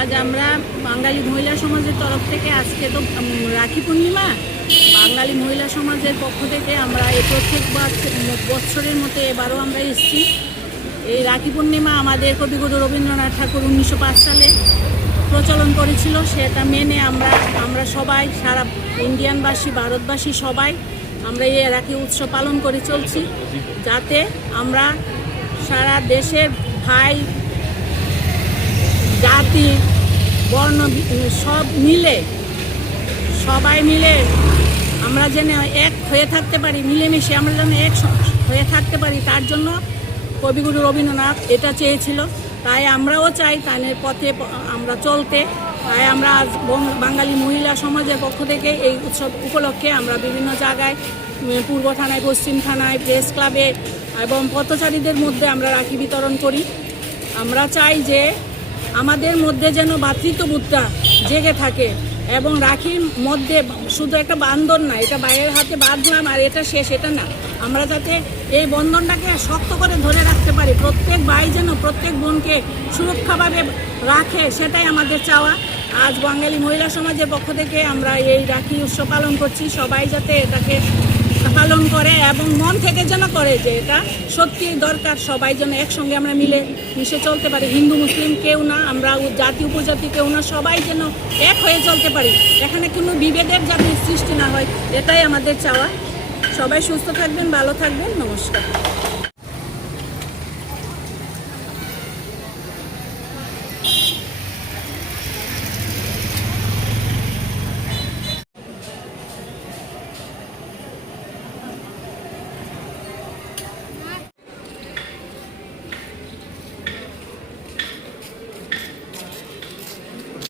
আজ আমরা বাঙালি মহিলা সমাজের তরফ থেকে আজকে তো রাখি পূর্ণিমা, বাঙালি মহিলা সমাজের পক্ষ থেকে আমরা এই প্রত্যেক বৎসরের মতো এবারও আমরা এসেছি। এই রাখি পূর্ণিমা আমাদের কবিগুরু রবীন্দ্রনাথ ঠাকুর 1905 সালে প্রচলন করেছিল। সেটা মেনে আমরা সবাই, সারা ইন্ডিয়ানবাসী, ভারতবাসী সবাই আমরা এই রাখি উৎসব পালন করে চলছি, যাতে আমরা সারা দেশের ভাই জাতি বর্ণ সব মিলে, সবাই মিলে আমরা যেন এক হয়ে থাকতে পারি, মিলেমিশে আমরা যেন এক হয়ে থাকতে পারি, তার জন্য কবিগুরু রবীন্দ্রনাথ এটা চেয়েছিল। তাই আমরাও চাই তাদের পথে আমরা চলতে। তাই আমরা আজ বাঙালি মহিলা সমাজের পক্ষ থেকে এই উৎসব উপলক্ষে আমরা বিভিন্ন জায়গায়, পূর্ব থানায়, পশ্চিম থানায়, প্রেস ক্লাবে এবং পথচারীদের মধ্যে আমরা রাখি বিতরণ করি। আমরা চাই যে আমাদের মধ্যে যেন ভ্রাতৃত্ববোধটা জেগে থাকে এবং রাখির মধ্যে শুধু একটা বান্ধন না, এটা বাইরের হাতে বাঁধলাম আর এটা শেষ, এটা না। আমরা যাতে এই বন্ধনটাকে শক্ত করে ধরে রাখতে পারি, প্রত্যেক ভাই যেন প্রত্যেক বোনকে সুরক্ষাভাবে রাখে, সেটাই আমাদের চাওয়া। আজ বাঙালি মহিলা সমাজের পক্ষ থেকে আমরা এই রাখি উৎসব পালন করছি। সবাই যাতে এটাকে পালন করে এবং মন থেকে যেন করে যে এটা সত্যি দরকার, সবাই যেন একসঙ্গে আমরা মিশে চলতে পারি। হিন্দু মুসলিম কেউ না, আমরা জাতি উপজাতি কেউ না, সবাই যেন এক হয়ে চলতে পারি, এখানে কোনো বিভেদের যাতে সৃষ্টি না হয়, এটাই আমাদের চাওয়া। সবাই সুস্থ থাকবেন, ভালো থাকবেন। নমস্কার।